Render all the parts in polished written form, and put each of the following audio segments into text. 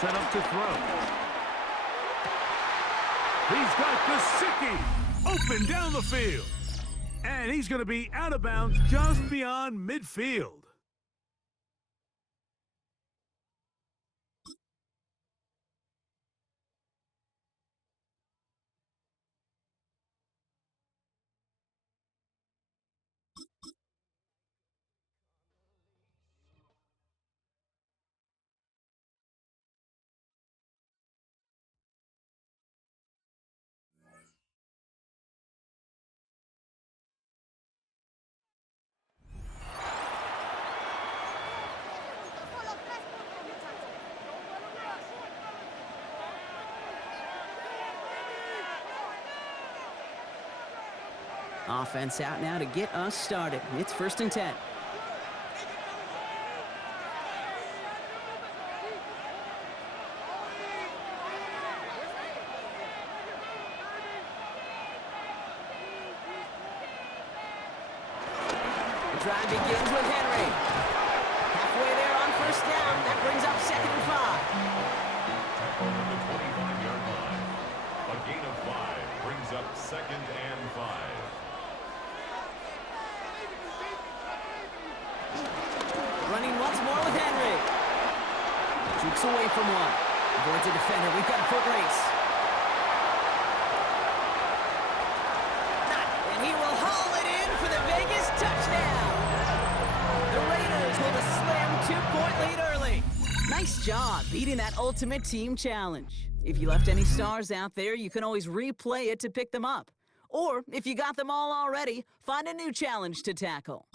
set up to throw. He's got Undercity open down the field. And he's going to be out of bounds just beyond midfield. Offense out now to get us started. It's 1st and 10. The drive begins with Henry. Halfway there on 1st down. That brings up 2nd and 5. On the 25-yard line. A gain of 5 brings up 2nd and 5. Running once more with Henry. Jukes away from one. Avoids a defender. We've got a foot race. And he will haul it in for the Vegas touchdown. The Raiders hold a slim 2-point lead early. Nice job beating that ultimate team challenge. If you left any stars out there, you can always replay it to pick them up. Or if you got them all already, find a new challenge to tackle.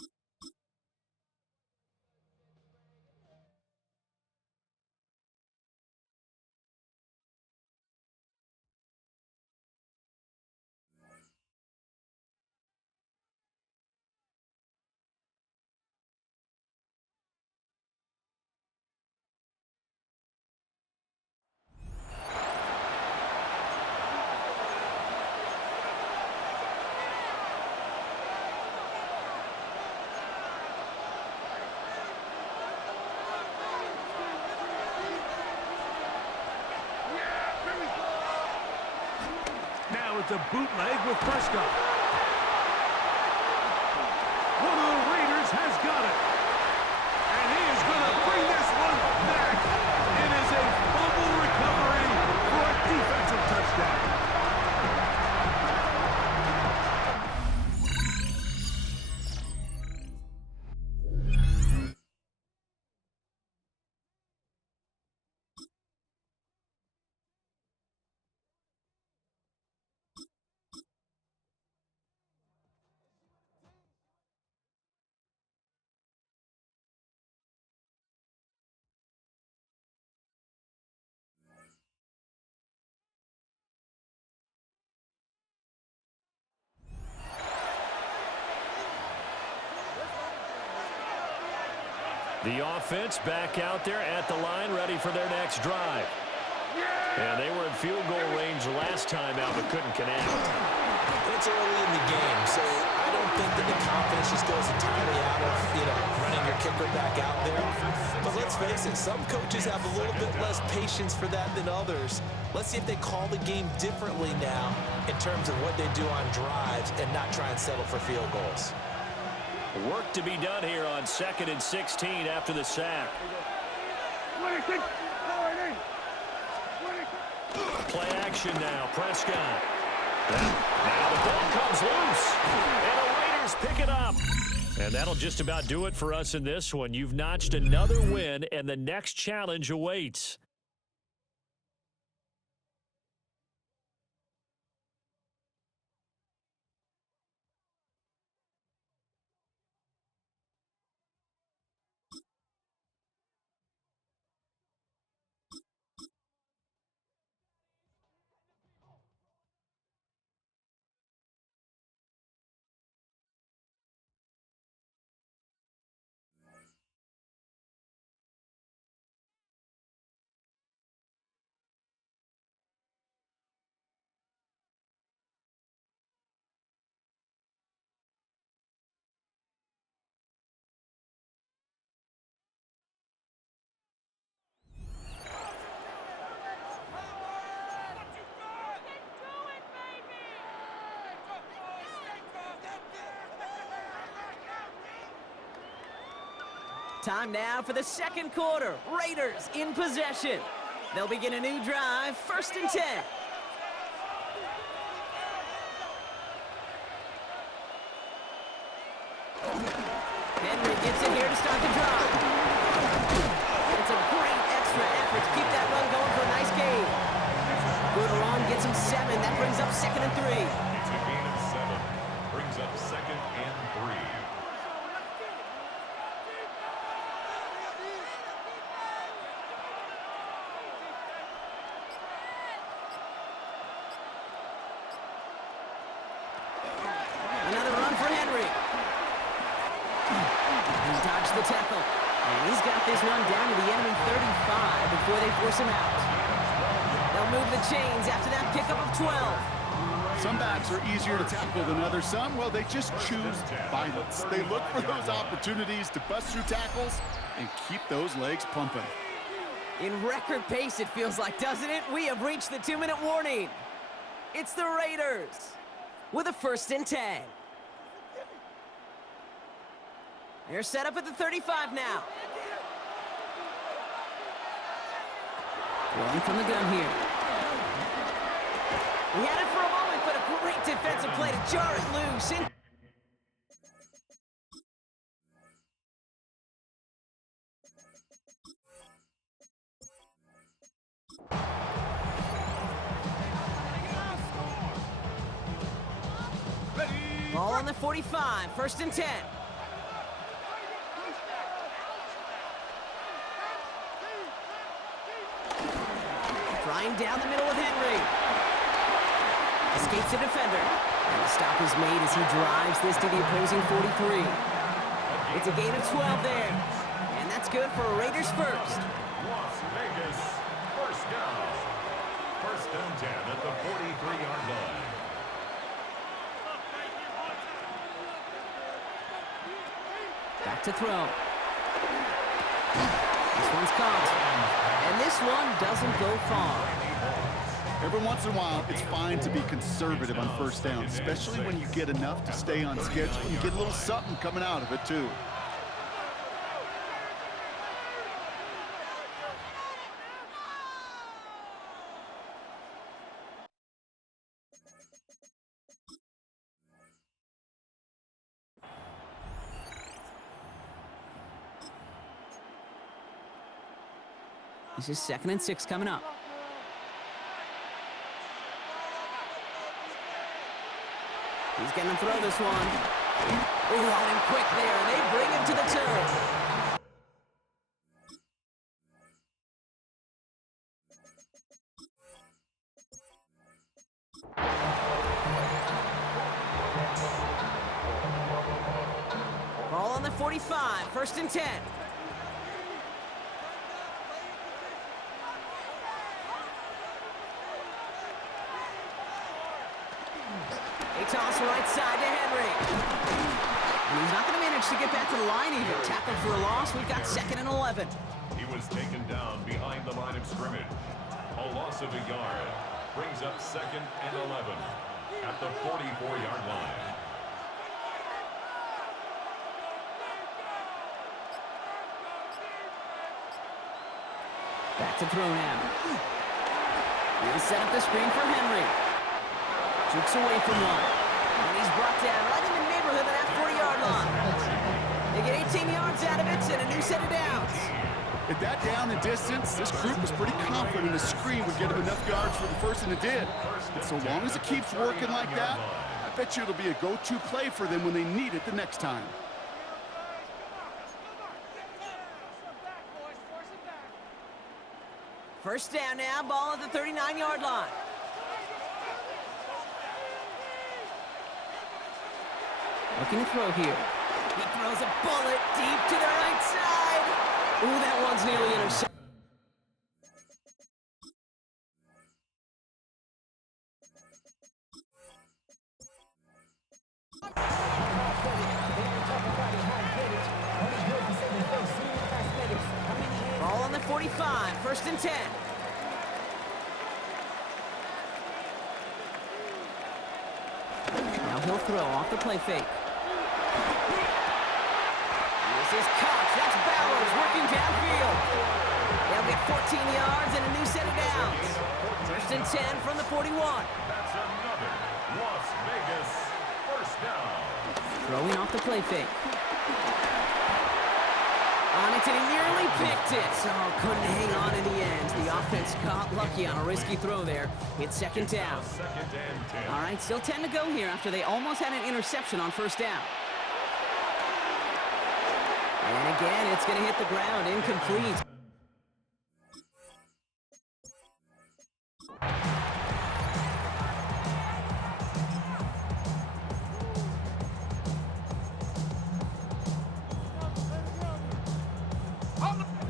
Now it's a bootleg with Prescott. One of the Raiders has got it. And he is going to bring this one back. It is a fumble recovery for a defensive touchdown. The offense back out there at the line, ready for their next drive. And they were in field goal range last time out, but couldn't connect. It's early in the game, so I don't think that the confidence just goes entirely out of, running your kicker back out there. But let's face it, some coaches have a little bit less patience for that than others. Let's see if they call the game differently now in terms of what they do on drives and not try and settle for field goals. Work to be done here on 2nd and 16 after the sack. Play action now, Prescott. Now the ball comes loose, and the Raiders pick it up. And that'll just about do it for us in this one. You've notched another win, and the next challenge awaits. Time now for the second quarter. Raiders in possession. They'll begin a new drive, 1st and 10. Henry gets it here to start the drive. It's a great extra effort to keep that run going for a nice gain. Good run, gets him 7. That brings up 2nd and 3. It's a gain of 7. Brings up 2nd and 3. Another run for Henry. He dodged the tackle. And he's got this one down to the enemy 35 before they force him out. They'll move the chains after that pickup of 12. Some backs are easier to tackle than others. Some, well, they just choose violence. They look for those opportunities to bust through tackles and keep those legs pumping. In record pace, it feels like, doesn't it? We have reached the 2-minute warning. It's the Raiders with a 1st and 10. They're set up at the 35 now. Rolling from the gun here. He had it for a moment, but a great defensive play to jar it loose. Ball on the 45, 1st and 10. Flying down the middle with Henry. Escapes the defender. And the stop is made as he drives this to the opposing 43. It's a gain of 12 there. And that's good for a Raiders first. Las Vegas, 1st down. 1st and 10 at the 43-yard line. Back to throw. This one's caught. And this one doesn't go far. Every once in a while, it's fine to be conservative on 1st down, especially when you get enough to stay on schedule and get a little something coming out of it, too. This is 2nd and 6 coming up. He's going to throw this one. Ooh, on him quick there, and they bring him to the turf. Ball on the 45, 1st and 10. Toss right side to Henry. And he's not going to manage to get back to the line even. Tackled for a loss. We've got 2nd and 11. He was taken down behind the line of scrimmage. A loss of a yard. Brings up 2nd and 11 at the 44-yard line. Back to throw now. He'll set up the screen for Henry. Jukes away from one. And he's brought down right in the neighborhood of that 40-yard line. They get 18 yards out of it and a new set of downs. At that down and distance, this group was pretty confident the screen would get him enough yards for the first, and it did. And so long as it keeps working like that, I bet you it'll be a go-to play for them when they need it the next time. First down now, ball at the 39-yard line. Looking to throw here. He throws a bullet deep to the right side. Ooh, that one's nearly intercepted. Ball on the 45, 1st and 10. Now he'll throw off the play fake. is caught. That's Bowers working downfield. They'll get 14 yards and a new set of downs. First and 10 from the 41. That's another Las Vegas first down. Throwing off the play fake. On it, and he nearly picked it. So couldn't hang on in the end. The offense got lucky on a risky throw there. It's second down. Second and 10. All right, still 10 to go here after they almost had an interception on first down. And again, it's going to hit the ground, incomplete.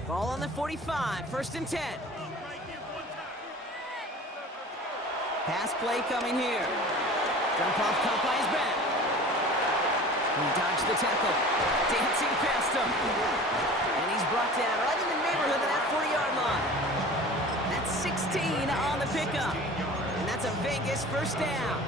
Ball on the 45, first and 10. Pass play coming here. Dump off caught by his back. He dodged the tackle, dancing past him. And he's brought down right in the neighborhood of that 40-yard line. That's 16 on the pickup. And that's a Vegas first down.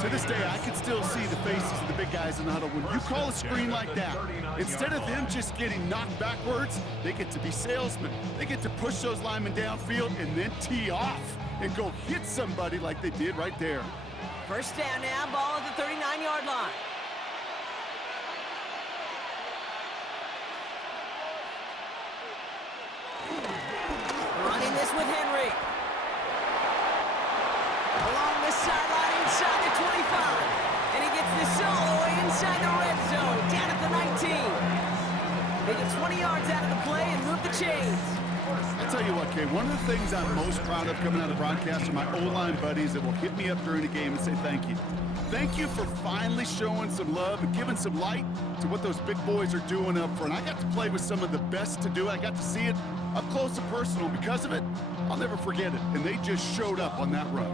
To this day, I can still see the faces of the big guys in the huddle. When you call a screen like that, instead of them just getting knocked backwards, they get to be salesmen. They get to push those linemen downfield and then tee off and go hit somebody like they did right there. First down now, ball at the 39-yard line. Running this with Henry. Along the sideline inside the 25. And he gets this all the way inside the red zone, down at the 19. They get 20 yards out of the play and move the chains. I tell you what, Kay, one of the things I'm most proud of coming out of broadcast are my O-line buddies that will hit me up during the game and say thank you. Thank you for finally showing some love and giving some light to what those big boys are doing up front. I got to play with some of the best to do it. I got to see it up close and personal. Because of it, I'll never forget it. And they just showed up on that run.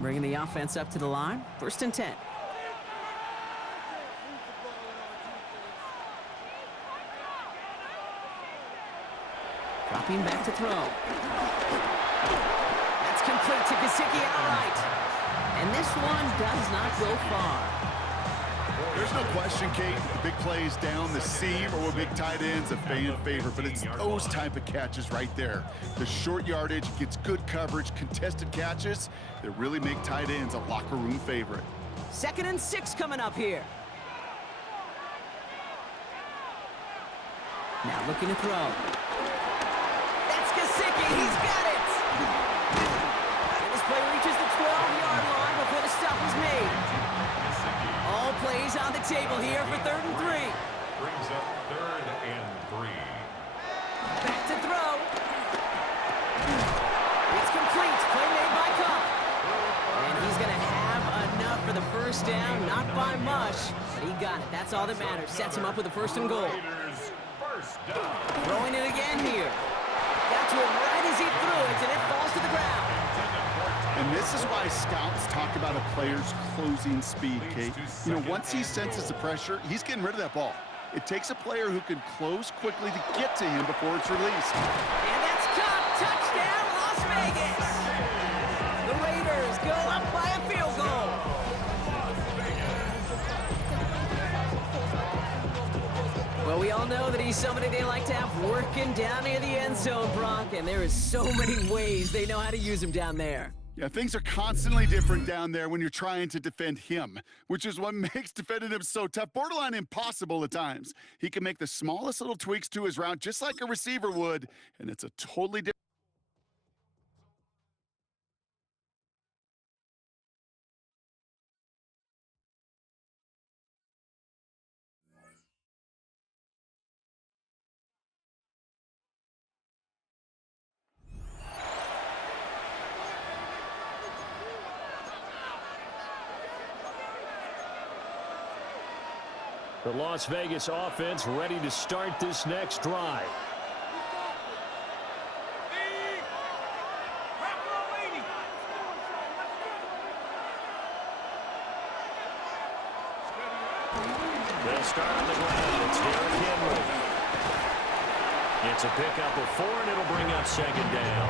Bringing the offense up to the line. First and 10. Dropping back to throw. That's complete to Gesicki outright. And this one does not go far. There's no question, Kate, the big plays down the seam or with big tight ends, a fan favorite, but it's those type of catches right there. The short yardage gets good coverage, contested catches that really make tight ends a locker room favorite. Second and 6 coming up here. Now looking to throw. That's Gesicki, he's got it! And this play reaches the 12-yard line before the stop is made. All plays on the table here for 3rd and 3. Brings up 3rd and 3. Back to throw. It's complete. Play made by Cup. And he's going to have enough for the first down. Not by much, but he got it. That's all that matters. Sets him up with a 1st and goal. Raiders first down. Throwing it again here. Got to him right as he threw it, and it falls to the ground. And this is why scouts talk about a player's closing speed, Kate. You know, once he senses the pressure, he's getting rid of that ball. It takes a player who can close quickly to get to him before it's released. And that's Cup. Touchdown, Las Vegas. The Raiders go up by a field goal. Well, we all know that he's somebody they like to have working down near the end zone, Brock, and there is so many ways they know how to use him down there. Yeah, things are constantly different down there when you're trying to defend him, which is what makes defending him so tough, borderline impossible at times. He can make the smallest little tweaks to his route just like a receiver would, and it's a totally different. The Las Vegas offense ready to start this next drive. They'll start on the ground. It's Derrick Henry. It's a pickup of 4, and it'll bring up second down.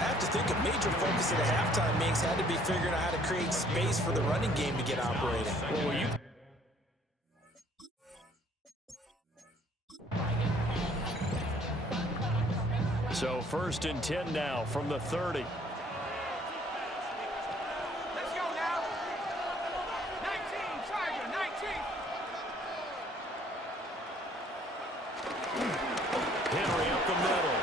I have to think a major focus of the halftime meetings had to be figuring out how to create space for the running game to get operating. Well, you... So 1st and 10 now from the 30. Let's go now. 19, Tiger, 19. Henry up the middle.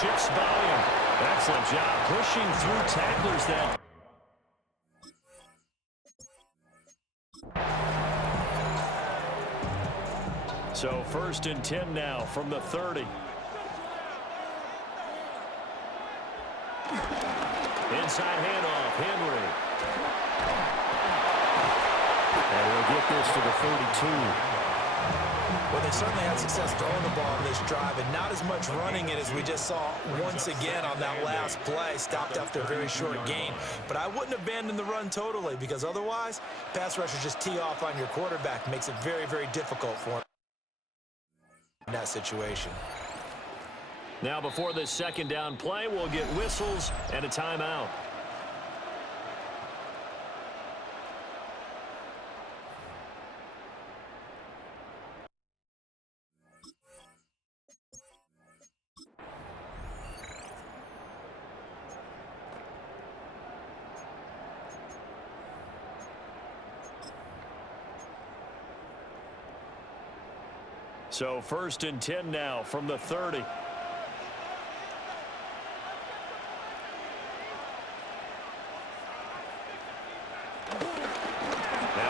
Shifts volume. Excellent job pushing through tacklers that. So 1st and 10 now from the 30. Inside handoff, Henry. And we'll get this to the 32. Well, they certainly had success throwing the ball on this drive, and not as much running it as we just saw once again on that last play. Stopped after a very short gain. But I wouldn't abandon the run totally, because otherwise, pass rushers just tee off on your quarterback. Makes it very, very difficult for him in that situation. Now before this second down play, we'll get whistles and a timeout. So 1st and 10 now from the 30. Now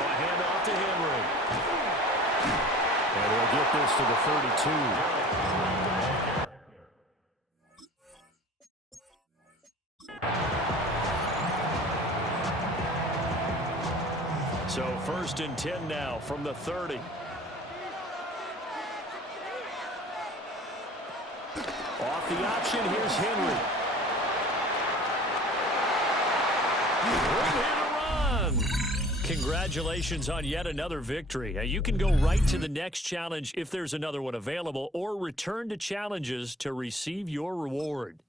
a handoff to Henry. And we'll get this to the 32. So 1st and 10 now from the 30. Off the option, here's Henry. Hit a run. Congratulations on yet another victory. You can go right to the next challenge if there's another one available, or return to challenges to receive your reward.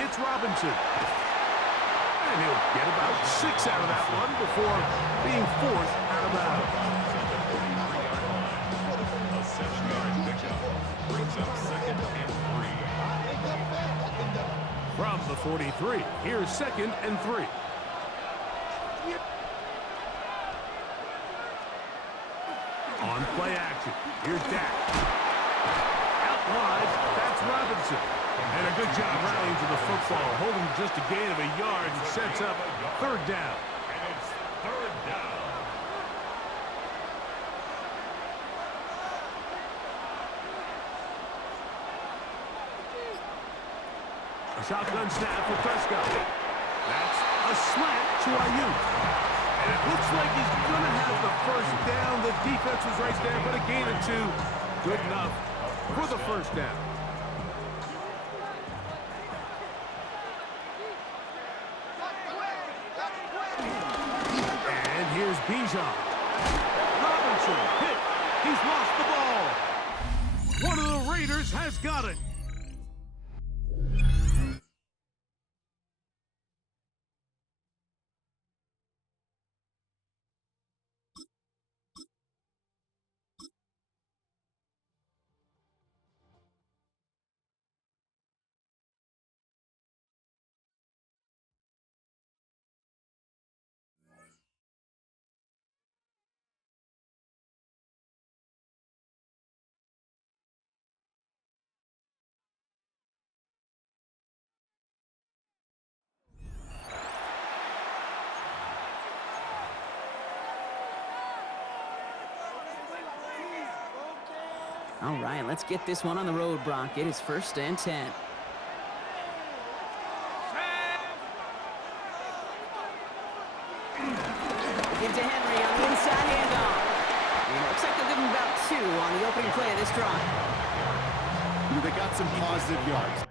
It's Robinson. And he'll get about 6 out of that one before being forced out of bounds. A 7-yard pickup brings up 2nd and 3. From the 43, here's 2nd and 3. On play action, here's Dak. Out wide, that's Robinson. And a good job rallying to the football, holding just a gain of a yard and sets up 3rd down. And it's 3rd down. A shotgun snap for Prescott. That's a slant to Ayuk. And it looks like he's going to have the 1st down. The defense was right there, but a gain of 2. Good enough for the 1st down. Here's Bijan. Robinson hit. He's lost the ball. One of the Raiders has got it. All right, let's get this one on the road, Brock. It is 1st and 10. Give to Henry on the inside handoff. And it looks like they'll give him about 2 on the opening play of this drive. They got some positive yards.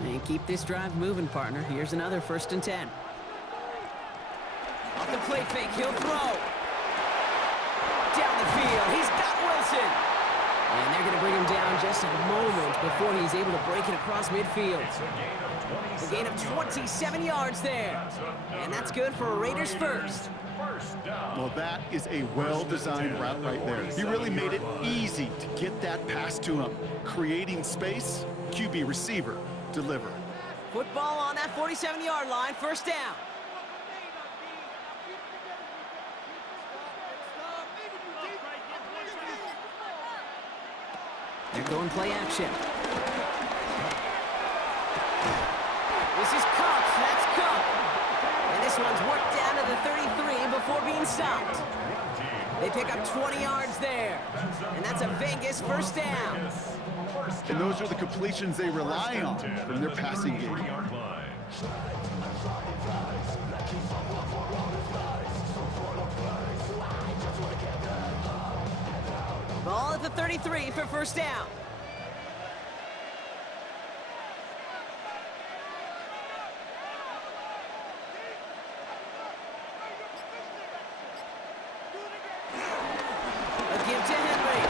And keep this drive moving, partner. Here's another 1st and 10. Off the play fake, he'll throw. Down the field, he's got Wilson. And they're going to bring him down just a moment before he's able to break it across midfield. A gain of 27 yards there. And that's good for a Raiders first. Well, that is a well-designed route right there. He really made it easy to get that pass to him. Creating space, QB receiver, deliver. Football on that 47-yard line, 1st down. They're going play action. This is Cup. That's Cup. And this one's worked down to the 33 before being stopped. They pick up 20 yards there. And that's a Vegas 1st down. And those are the completions they rely on from their passing game. Ball at the 33 for 1st down. A give to Henry.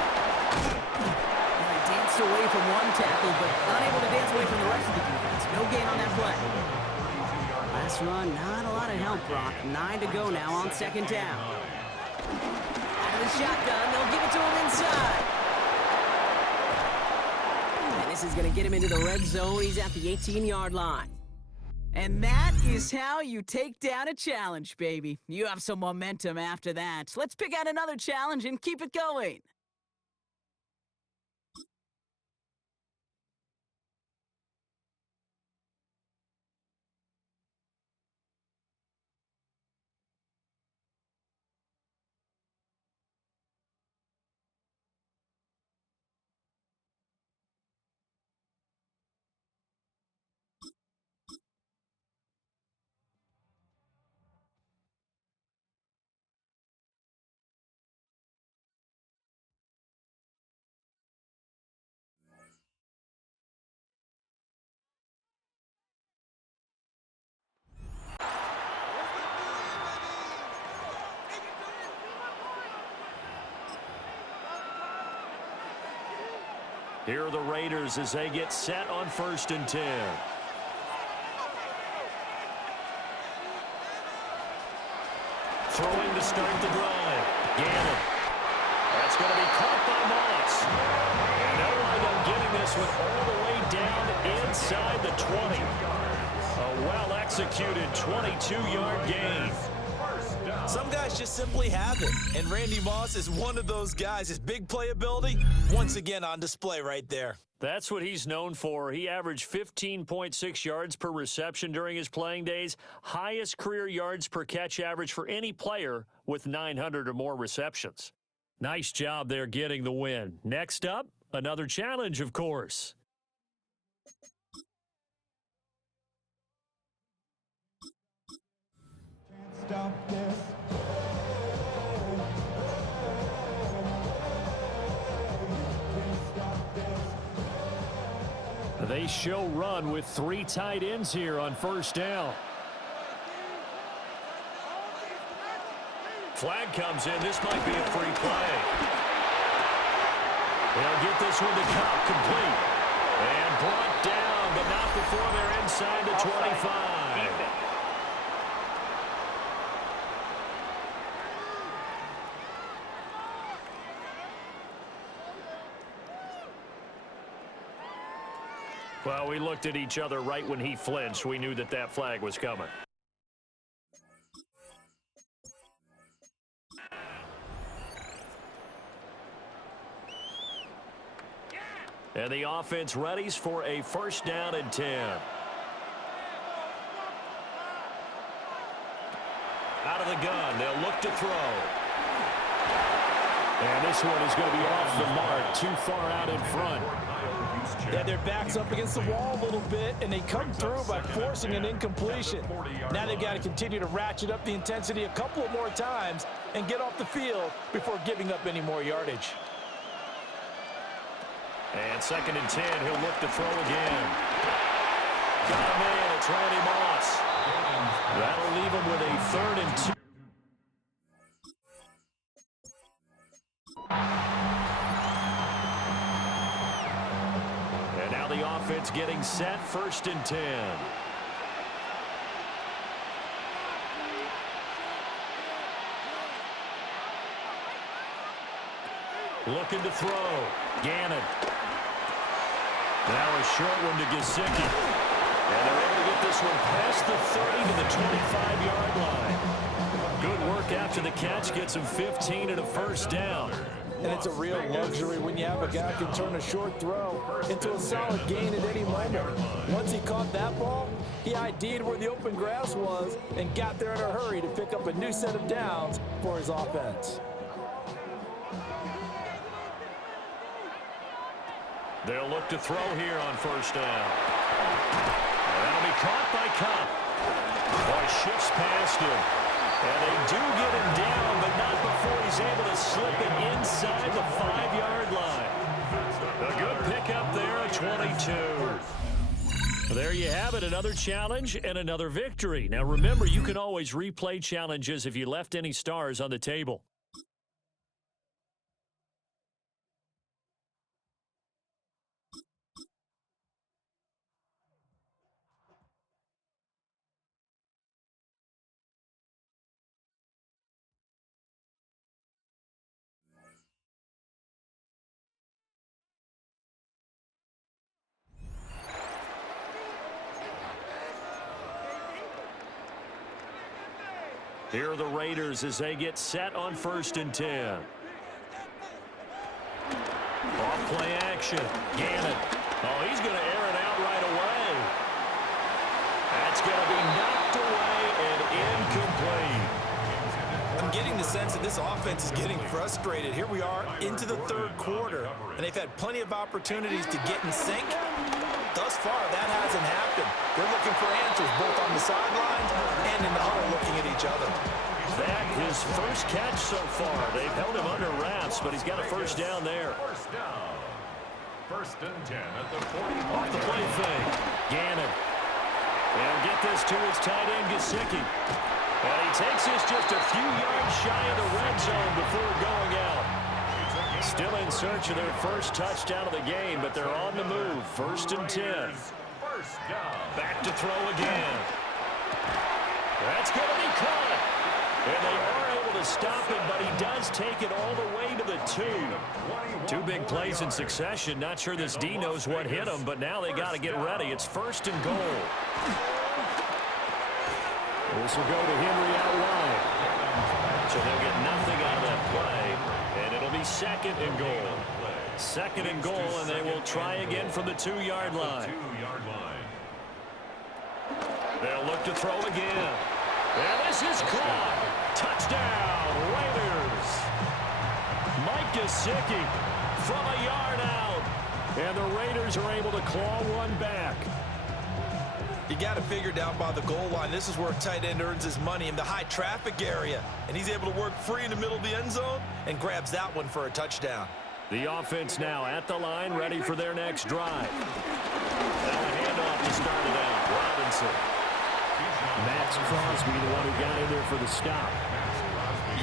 And he danced away from one tackle, but unable to dance away from the rest of the defense. No gain on that play. Last run, not a lot of help, Brock. 9 to go now on 2nd down. Out of the shotgun, they'll give it to him inside. And this is going to get him into the red zone. He's at the 18-yard line. And that is how you take down a challenge, baby. You have some momentum after that. Let's pick out another challenge and keep it going. Here are the Raiders as they get set on 1st and 10. Throwing to start the drive. Gannon. That's going to be caught by Moss. And they'll wind up getting this one all the way down inside the 20. A well-executed 22-yard gain. Some guys just simply have it, and Randy Moss is one of those guys. His big playability, once again on display right there. That's what he's known for. He averaged 15.6 yards per reception during his playing days, highest career yards per catch average for any player with 900 or more receptions. Nice job there getting the win. Next up, another challenge, of course. Stop this. They show run with 3 tight ends here on 1st down. Flag comes in. This might be a free play. They'll get this one to Cup, complete. And brought down, but not before they're inside the 25. Well, we looked at each other right when he flinched. We knew that that flag was coming. And the offense readies for a first down and 10. Out of the gun, they'll look to throw. And this one is going to be off the mark, too far out in front. Yeah, their back's up against the wall a little bit, and they come through by forcing an incompletion. Now they've got to continue to ratchet up the intensity a couple of more times and get off the field before giving up any more yardage. And 2nd and 10, he'll look to throw again. Got him in, it's Randy Moss. That'll leave him with a 3rd and 2. And now the offense getting set, 1st and 10. Looking to throw. Gannon. Now a short one to Gesicki. And they're able to get this one past the 30 to the 25-yard line. Good work after the catch. Gets him 15 and a first down. And it's a real luxury when you have a guy who can turn a short throw into a solid gain at any moment. Once he caught that ball, he ID'd where the open grass was and got there in a hurry to pick up a new set of downs for his offense. They'll look to throw here on first down. That'll be caught by Cup. Boy, shifts past him. And they do get him down, but not before he's able to slip it inside the 5-yard line. A good pickup there at 22. There you have it, another challenge and another victory. Now remember, you can always replay challenges if you left any stars on the table. Here are the Raiders as they get set on 1st and 10. Off play action. Gannon. Oh, he's going to air it out right away. That's going to be knocked away and incomplete. I'm getting the sense that this offense is getting frustrated. Here we are into the 3rd quarter, and they've had plenty of opportunities to get in sync. Thus far, that hasn't happened. They're looking for answers both on the sidelines and in the huddle looking at each other. That his first catch so far. They've held him under wraps, but he's got a first down there. First down. 1st and 10 at the 40. Off the play fake. Gannon. They'll get this to his tight end, Gesicki. And he takes this just a few yards shy of the red zone before going out. Still in search of their first touchdown of the game, but they're on the move. 1st and 10. First down. Back to throw again. That's going to be caught. And they are able to stop it, but he does take it all the way to the 2. 2 big plays in succession. Not sure this D knows what hit him, but now they got to get ready. It's 1st and goal. This will go to Henry out wide. So they'll get nothing out of that play, and it'll be 2nd and goal. 2nd and goal, and they will try again from the 2-yard line. They'll look to throw again. And this is caught. Touchdown, Raiders. Mike Gesicki from a yard out. And the Raiders are able to claw one back. You got to figure down by the goal line. This is where a tight end earns his money in the high traffic area. And he's able to work free in the middle of the end zone and grabs that one for a touchdown. The offense now at the line, ready for their next drive. Now a handoff to start it out. Robinson. Max Crosby, the one who got in there for the stop.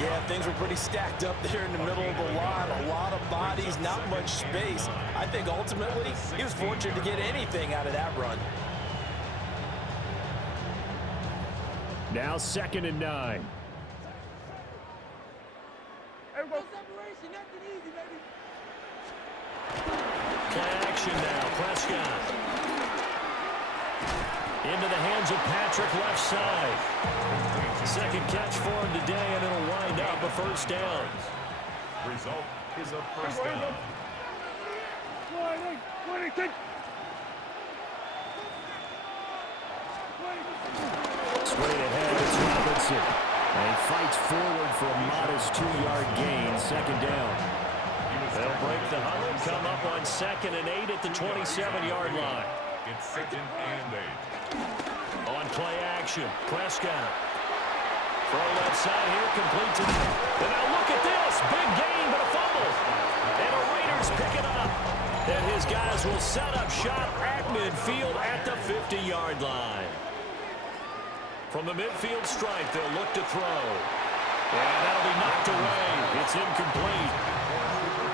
Yeah, things were pretty stacked up there in the middle of the line. A lot of bodies, not much space. I think ultimately he was fortunate to get anything out of that run. Now 2nd and 9. Play action now. Prescott. Into the hands of Patrick left side. 2nd catch for him today, and it'll wind up a first down. Result is a first down. Straight ahead, it's Robinson. And he fights forward for a modest 2-yard gain, second down. They'll break the huddle, come up on 2nd and 8 at the 27-yard line. It's 2nd and 8. On play action, Prescott. Throw left side here, complete to the... And now look at this, big gain, but a fumble. And the Raiders pick it up. And his guys will set up shop at midfield at the 50-yard line. From the midfield stripe, they'll look to throw. And that'll be knocked away. It's incomplete.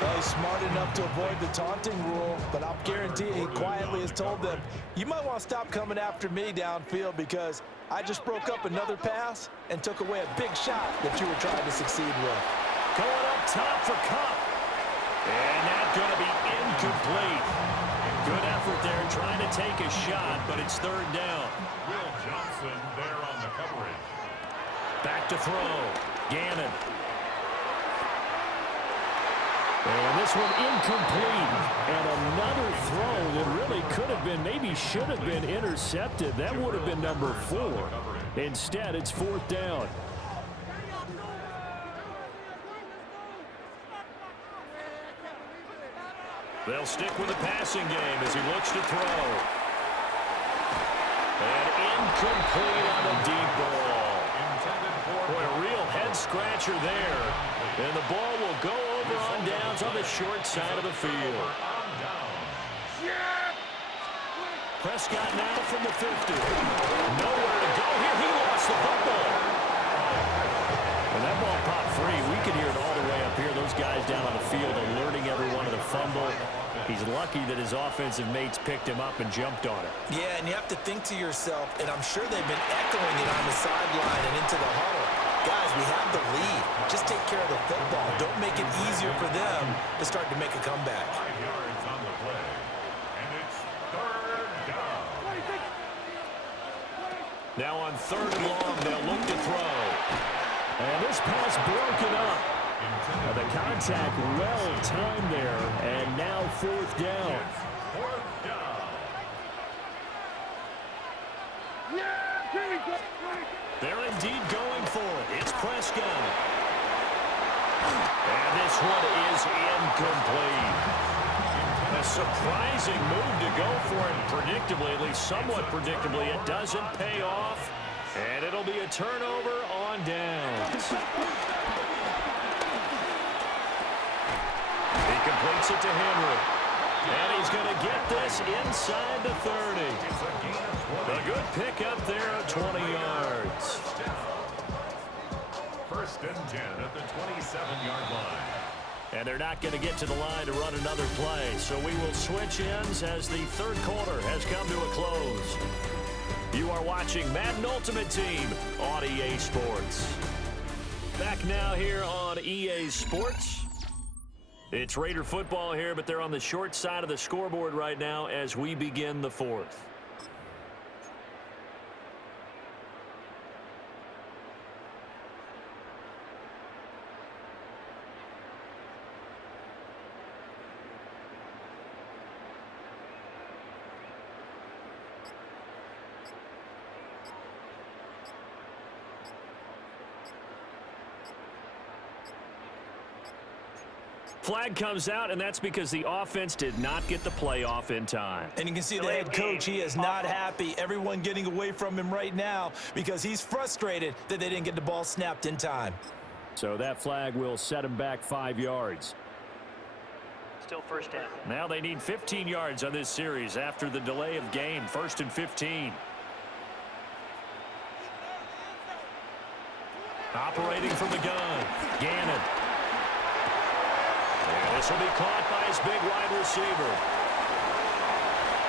Well, he's smart enough to avoid the taunting rule, but I'll guarantee he quietly has told them, you might want to stop coming after me downfield because I just broke up another pass and took away a big shot that you were trying to succeed with. Going up top for Cup. And that's going to be incomplete. Good effort there trying to take a shot, but it's 3rd down. Will Johnson there on the coverage. Back to throw. Gannon. And this one incomplete. And another throw that really could have been, maybe should have been intercepted. That would have been number 4. Instead, it's 4th down. They'll stick with the passing game as he looks to throw. And incomplete on the deep ball. Boy, a real head-scratcher there. And the ball will go over on downs on the short side of the field. Prescott now from the 50. Nowhere to go here. He lost the football. And that ball popped free. We can hear it all the way up here. Those guys down on the field alerting everyone of the fumble. He's lucky that his offensive mates picked him up and jumped on it. Yeah, and you have to think to yourself, and I'm sure they've been echoing it on the sideline and into the huddle. Guys, we have the lead. Just take care of the football. Don't make it easier for them to start to make a comeback. 5 yards on the play. And it's 3rd down. Now on 3rd and long, they'll look to throw. And this pass broken up. The contact well timed there, and now 4th down. 4th down. They're indeed going for it. It's Prescott. And this one is incomplete. A surprising move to go for it predictably, at least somewhat predictably. It doesn't pay off, and it'll be a turnover on downs. He completes it to Henry. And he's going to get this inside the 30. A good pickup there at 20 yards. 1st and 10 at the 27-yard line. And they're not going to get to the line to run another play. So we will switch ends as the 3rd quarter has come to a close. You are watching Madden Ultimate Team on EA Sports. Back now here on EA Sports. It's Raider football here, but they're on the short side of the scoreboard right now as we begin the 4th. Flag comes out, and that's because the offense did not get the play off in time. And you can see the head coach, he is not happy. Everyone getting away from him right now because he's frustrated that they didn't get the ball snapped in time. So that flag will set him back 5 yards. Still 1st down. Now they need 15 yards on this series after the delay of game. 1st and 15. Operating from the gun, Gannon. And this will be caught by his big wide receiver.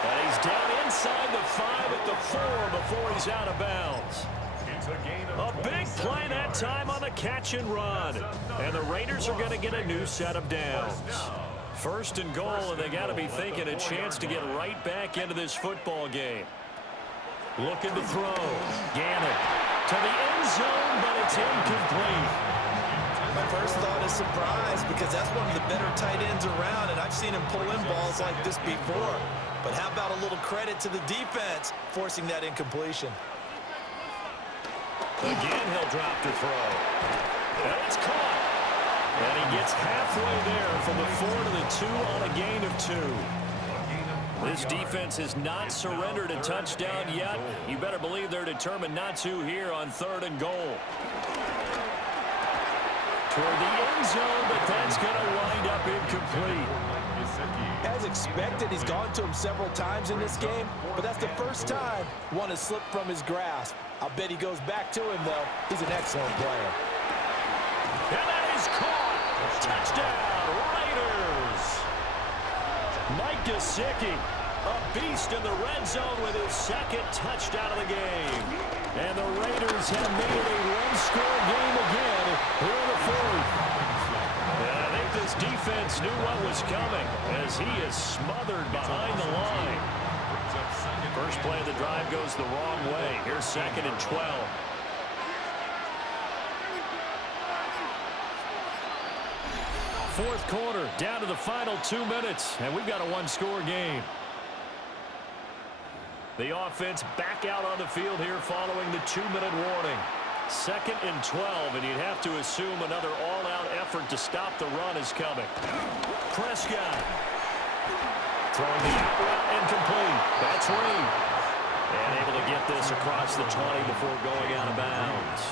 And he's down inside the 5 at the 4 before he's out of bounds. It's a gain of A big play that time on the catch and run. And the Raiders are going to get a new set of downs. 1st and goal, and they got to be thinking a chance to get right back into this football game. Looking to throw. Gannon to the end zone, but it's incomplete. my first thought is surprise because that's one of the better tight ends around, and I've seen him pull in balls like this before. But how about a little credit to the defense forcing that incompletion? Again, he'll drop to throw. And it's caught. And he gets halfway there from the 4 to the 2 on a gain of 2. This defense has not surrendered a touchdown yet. You better believe they're determined not to here on 3rd and goal. Toward the end zone, but that's going to wind up incomplete. As expected, he's gone to him several times in this game, but that's the first time one has slipped from his grasp. I'll bet he goes back to him, though. He's an excellent player. And that is caught. Touchdown, Raiders. Undercity, a beast in the red zone with his 2nd touchdown of the game. And the Raiders have made it a one-score game again here in the 4th. And I think this defense knew what was coming as he is smothered behind the line. First play of the drive goes the wrong way. Here's 2nd and 12. Fourth quarter, down to the final 2 minutes, and we've got a one-score game. The offense back out on the field here following the 2-minute warning. 2nd and 12, and you'd have to assume another all-out effort to stop the run is coming. Prescott throwing the out route incomplete. That's Reed. And able to get this across the 20 before going out of bounds.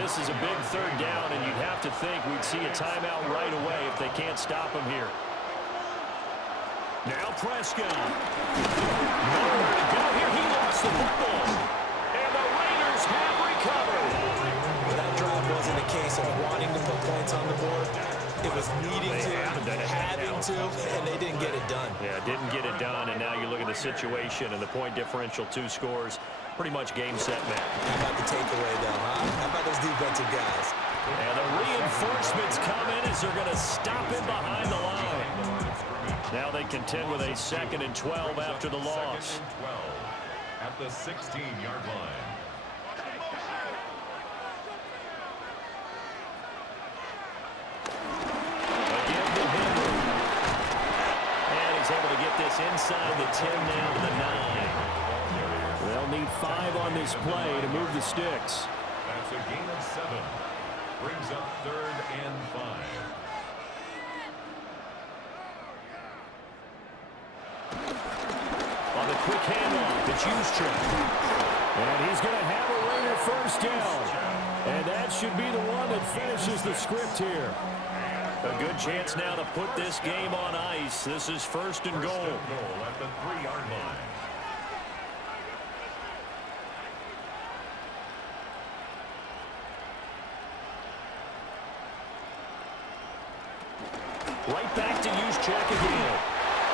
This is a big 3rd down, and you'd have to think we'd see a timeout right away if they can't stop him here. Now Prescott. Nowhere to go here. He lost the football. And the Raiders have recovered. That drive wasn't a case of wanting to put points on the board. It was needing to, having to, and they didn't get it done. Yeah, didn't get it done, and now you look at the situation and the point differential, 2 scores. Pretty much game, set, match. How about the takeaway, though, huh? How about those defensive guys? And the reinforcements come in as they're going to stop him behind the line. Now they contend with a 2nd and 12 after the loss. 2nd and 12 at the 16-yard line. Again to Henry. And he's able to get this inside the 10 now to the 9. They'll need 5 on this play to move the sticks. That's a gain of 7. Brings up 3rd and 5. On the quick handoff, it's Juszczyk. And he's going to have a Raider first down. And that should be the one that finishes the script here. A good chance now to put this game on ice. This is 1st and goal. At the 3-yard line. Right back to Juszczyk again.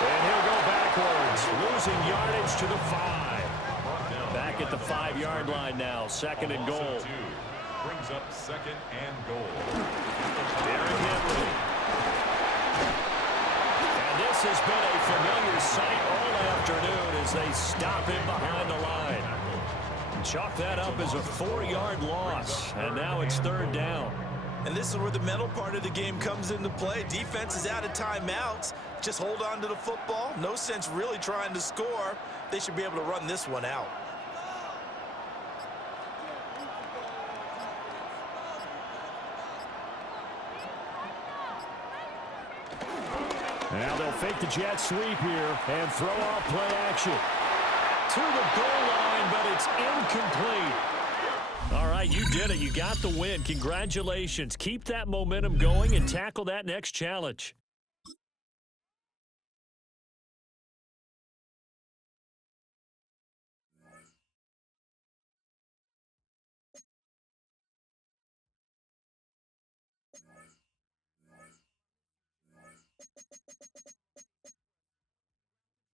And he'll go backwards, losing yardage to the 5. Back at the 5-yard line now, 2nd and goal. Brings up 2nd and goal. Derrick Henry. And this has been a familiar sight all afternoon as they stop him behind the line. Chalk that up as a 4-yard loss, and now it's 3rd down. And this is where the mental part of the game comes into play. Defense is out of timeouts. Just hold on to the football. No sense really trying to score. They should be able to run this one out. Now they'll fake the jet sweep here and throw off play action. To the goal line, but it's incomplete. All right, you did it. You got the win. Congratulations. Keep that momentum going and tackle that next challenge.